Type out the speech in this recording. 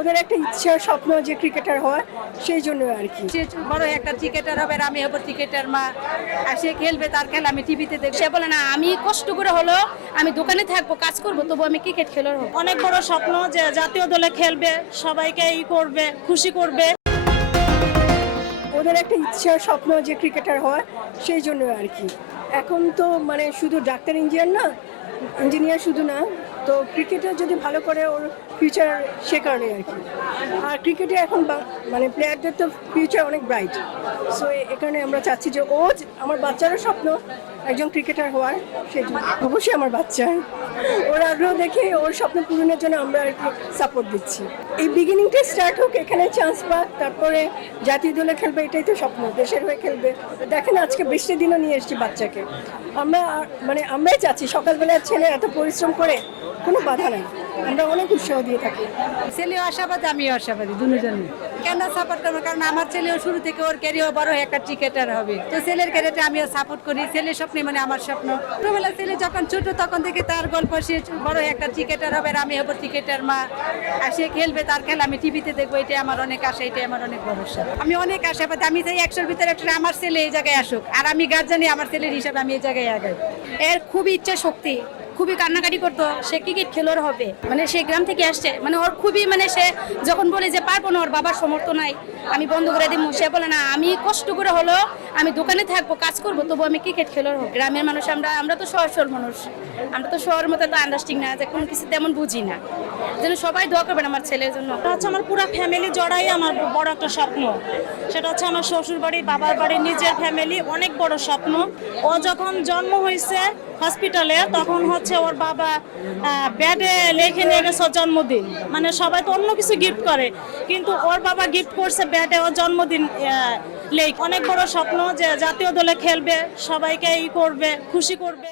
ওদের একটা ইচ্ছা স্বপ্ন যে ক্রিকেটার হওয়া সেই জন্য আর কি। সে বড় একটা ক্রিকেটার হবে আমি হব ক্রিকেটার মা। আর সে খেলবে তার খেলা আমি টিভিতে দেখব। সে বলে না আমি কষ্ট করে হলো আমি দোকানে থাকব কাজ করব তবু আমি ক্রিকেট খেলার হব। অনেক বড় স্বপ্ন যে জাতীয় দলে খেলবে সবাইকে ই করবে খুশি করবে। ওদের একটা ইচ্ছা স্বপ্ন যে ক্রিকেটার হওয়া সেই জন্য আর কি। এখন তো মানে শুধু ডাক্তার ইঞ্জিনিয়ার না ইঞ্জিনিয়ার শুধু না তো ক্রিকেটার যদি ভালো করে ওর ফিউচার সে কারণে আর কি। আর ক্রিকেটে এখন মানে প্লেয়ারদের তো ফিউচার অনেক ব্রাইট সো এ কারণে আমরা চাচ্ছি যে ও আমার বাচ্চারও স্বপ্ন একজন ক্রিকেটার হওয়ার জন্য অবশ্যই আমার বাচ্চা। ওর আগ্রহ দেখে ওর স্বপ্ন পূরণের জন্য আমরা আর কি সাপোর্ট দিচ্ছি। এই বিগিনিংটা স্টার্ট হোক, এখানে চান্স পাক, তারপরে জাতীয় দলে খেলবে, এটাই তো স্বপ্ন, দেশের হয়ে খেলবে। দেখেন আজকে বৃষ্টির দিনও নিয়ে এসেছি বাচ্চাকে। আমরা মানে আমরাই চাচ্ছি সকালবেলা ছেলে এত পরিশ্রম করে কোনো বাধা নাই। আমরা অনেক উৎসাহ দিয়ে থাকি। ছেলেও আশাবাদী আমিও আশাবাদী দুজনই। কেন সাপোর্ট করব কারণ আমার ছেলেও শুরু থেকে ওর ক্যারিয়ার বড় একটা ক্রিকেটার হবে। তো ছেলের ক্যারিয়ারটা আমিও সাপোর্ট করি। ছেলের স্বপ্নে মানে আমার স্বপ্ন। ছোটবেলা ছেলে যখন ছোট তখন থেকে তার গল্প সে বড় একটা ক্রিকেটার হবে আর আমি হব ক্রিকেটার মা। আর সে খেলবে তার খেলা আমি টিভিতে দেখব এটাই আমার অনেক আশা এটাই আমার অনেক ভরসা। আমি অনেক আশাবাদী আমি চাই একশোর ভিতরে একটা আমার ছেলে এই জায়গায় আসুক। আর আমি গার্জেনই আমার ছেলের হিসাবে আমি এই জায়গায় আগাই। এর খুব ইচ্ছা শক্তি। খুবই কান্নাকাটি করতো, সে ক্রিকেট খেলোয়াড় হবে। মানে সে গ্রাম থেকে আসছে মানে ওর খুবই মানে সে যখন বলে যে পারব না, ওর বাবার সমর্থ নাই, আমি বন্ধ করে দিব, সে বলে না, আমি কষ্ট করে হলো, আমি দোকানে থাকব, কাজ করব, তবু আমি ক্রিকেট খেলোয়াড় হব। গ্রামের মানুষ, আমরা আমরা তো শহর মানুষ, আমরা তো শহরের মতো তো আন্ডারস্ট্যান্ডিং না যে কোনো কিছু তেমন বুঝি না। যেন সবাই দোয়া করবেন আমার ছেলের জন্য। হচ্ছে আমার পুরো ফ্যামিলি জড়াই আমার বড় একটা স্বপ্ন। সেটা হচ্ছে আমার শ্বশুর বাড়ি বাবার বাড়ি, নিজের ফ্যামিলি অনেক বড় স্বপ্ন। ও যখন জন্ম হয়েছে হসপিটালে, তখন হচ্ছে ওর বাবা ব্যাডে লেখে নিয়ে গেছে ওর জন্মদিন। মানে সবাই তো অন্য কিছু গিফট করে। কিন্তু ওর বাবা গিফট করছে ব্যাডে ওর জন্মদিন লেখ অনেক বড় স্বপ্ন যে জাতীয় দলে খেলবে, সবাইকে ই করবে, খুশি করবে।